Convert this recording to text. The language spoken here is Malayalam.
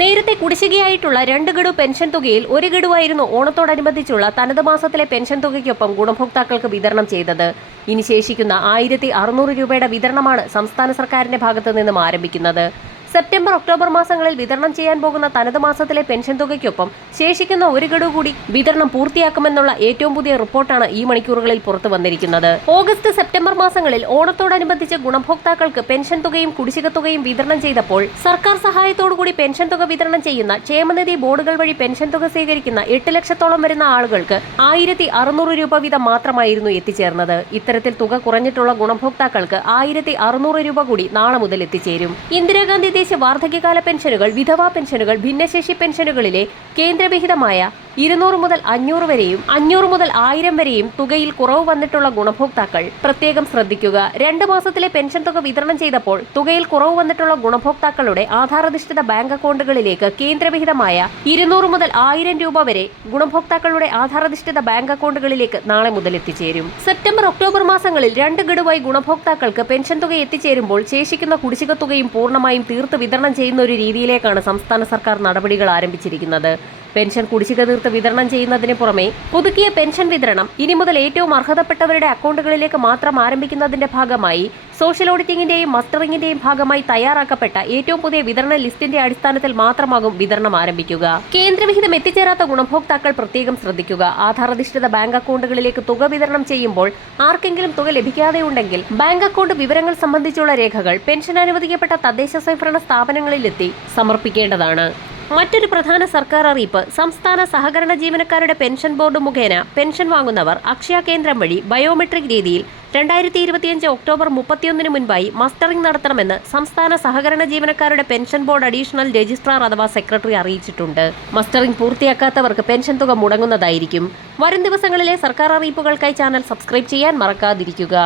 നേരത്തെ കുടിശ്ശികയായിട്ടുള്ള 2 ഗഡു പെൻഷൻ തുകയിൽ 1 ഗഡുവായിരുന്നു ഓണത്തോടനുബന്ധിച്ചുള്ള തനത് മാസത്തിലെ പെൻഷൻ തുകയ്ക്കൊപ്പം ഗുണഭോക്താക്കൾക്ക് വിതരണം ചെയ്തത്. ഇനി ശേഷിക്കുന്ന 1600 രൂപയുടെ വിതരണമാണ് സംസ്ഥാന സർക്കാരിന്റെ ഭാഗത്തു നിന്നും ആരംഭിക്കുന്നത്. സെപ്റ്റംബർ ഒക്ടോബർ മാസങ്ങളിൽ വിതരണം ചെയ്യാൻ പോകുന്ന തനത് മാസത്തിലെ പെൻഷൻ തുകയ്ക്കൊപ്പം ശേഷിക്കുന്ന 1 ഗഡു കൂടി വിതരണം പൂർത്തിയാക്കുമെന്നുള്ള ഏറ്റവും പുതിയ റിപ്പോർട്ടാണ് ഈ മണിക്കൂറുകളിൽ പുറത്തു വന്നിരിക്കുന്നത്. ഓഗസ്റ്റ് സെപ്റ്റംബർ മാസങ്ങളിൽ ഓണത്തോടനുബന്ധിച്ച് ഗുണഭോക്താക്കൾക്ക് പെൻഷൻ തുകയും കുടിശ്ശിക തുകയും വിതരണം ചെയ്തപ്പോൾ സർക്കാർ സഹായത്തോടുകൂടി പെൻഷൻ തുക വിതരണം ചെയ്യുന്ന ക്ഷേമനിധി ബോർഡുകൾ വഴി പെൻഷൻ തുക സ്വീകരിക്കുന്ന 8 ലക്ഷത്തോളം വരുന്ന ആളുകൾക്ക് 1600 രൂപ വീതം മാത്രമായിരുന്നു എത്തിച്ചേർന്നത്. ഇത്തരത്തിൽ തുക കുറഞ്ഞിട്ടുള്ള ഗുണഭോക്താക്കൾക്ക് 1600 രൂപ കൂടി നാളെ മുതൽ എത്തിച്ചേരും. ഇന്ദിരാഗാന്ധി വാർദ്ധക്യകാല പെൻഷനുകൾ, വിധവാ പെൻഷനുകൾ, ഭിന്നശേഷി പെൻഷനുകളിലെ കേന്ദ്രവിഹിതമായ 200 മുതൽ 500 വരെയും 500 മുതൽ 1000 വരെയും തുകയിൽ കുറവ് വന്നിട്ടുള്ള ഗുണഭോക്താക്കൾ പ്രത്യേകം ശ്രദ്ധിക്കുക. 2 മാസത്തിലെ പെൻഷൻ തുക വിതരണം ചെയ്തപ്പോൾ തുകയിൽ കുറവ് വന്നിട്ടുള്ള ഗുണഭോക്താക്കളുടെ ആധാരധിഷ്ഠിത ബാങ്ക് അക്കൗണ്ടുകളിലേക്ക് കേന്ദ്രവിഹിതമായ 200 മുതൽ 1000 രൂപ വരെ ഗുണഭോക്താക്കളുടെ ആധാരധിഷ്ഠിത ബാങ്ക് അക്കൗണ്ടുകളിലേക്ക് നാളെ മുതൽ എത്തിച്ചേരും. സെപ്റ്റംബർ ഒക്ടോബർ മാസങ്ങളിൽ 2 ഗഡുവായി ഗുണഭോക്താക്കൾക്ക് പെൻഷൻ തുക എത്തിച്ചേരുമ്പോൾ ശേഷിക്കുന്ന കുടിശ്ശിക തുകയും പൂർണ്ണമായും തീർത്ത് വിതരണം ചെയ്യുന്ന ഒരു രീതിയിലേക്കാണ് സംസ്ഥാന സർക്കാർ നടപടികൾ ആരംഭിച്ചിരിക്കുന്നത്. പെൻഷൻ കുടിശ്ശിക തീർത്ത് വിതരണം ചെയ്യുന്നതിന് പുറമെ പുതുക്കിയ പെൻഷൻ വിതരണം ഇനി മുതൽ ഏറ്റവും അർഹതപ്പെട്ടവരുടെ അക്കൗണ്ടുകളിലേക്ക് മാത്രം ആരംഭിക്കുന്നതിന്റെ ഭാഗമായി സോഷ്യൽ ഓഡിറ്റിംഗിന്റെയും മസ്റ്ററിംഗിന്റെയും ഭാഗമായി തയ്യാറാക്കപ്പെട്ട ഏറ്റവും പുതിയ വിതരണ ലിസ്റ്റിന്റെ അടിസ്ഥാനത്തിൽ മാത്രമാകും വിതരണം ആരംഭിക്കുക. കേന്ദ്രവിഹിതം എത്തിച്ചേരാത്ത ഗുണഭോക്താക്കൾ പ്രത്യേകം ശ്രദ്ധിക്കുക. ആധാരധിഷ്ഠിത ബാങ്ക് അക്കൗണ്ടുകളിലേക്ക് തുക വിതരണം ചെയ്യുമ്പോൾ ആർക്കെങ്കിലും തുക ലഭിക്കാതെയുണ്ടെങ്കിൽ ബാങ്ക് അക്കൗണ്ട് വിവരങ്ങൾ സംബന്ധിച്ചുള്ള രേഖകൾ പെൻഷൻ അനുവദിക്കപ്പെട്ട തദ്ദേശ സ്വയംഭരണ സ്ഥാപനങ്ങളിലെത്തി സമർപ്പിക്കേണ്ടതാണ്. മറ്റൊരു പ്രധാന സർക്കാർ അറിയിപ്പ്. സംസ്ഥാന സഹകരണ ജീവനക്കാരുടെ പെൻഷൻ ബോർഡ് മുഖേന പെൻഷൻ വാങ്ങുന്നവർ അക്ഷയ കേന്ദ്രം വഴി ബയോമെട്രിക് രീതിയിൽ 2025 ഒക്ടോബർ 31 മുൻപായി മസ്റ്ററിംഗ് നടത്തണമെന്ന് സംസ്ഥാന സഹകരണ ജീവനക്കാരുടെ പെൻഷൻ ബോർഡ് അഡീഷണൽ രജിസ്ട്രാർ അഥവാ സെക്രട്ടറി അറിയിച്ചിട്ടുണ്ട്. മസ്റ്ററിംഗ് പൂർത്തിയാക്കാത്തവർക്ക് പെൻഷൻ തുക മുടങ്ങുന്നതായിരിക്കും. വരും ദിവസങ്ങളിലെ സർക്കാർ അറിയിപ്പുകൾക്കായി ചാനൽ സബ്സ്ക്രൈബ് ചെയ്യാൻ മറക്കാതിരിക്കുക.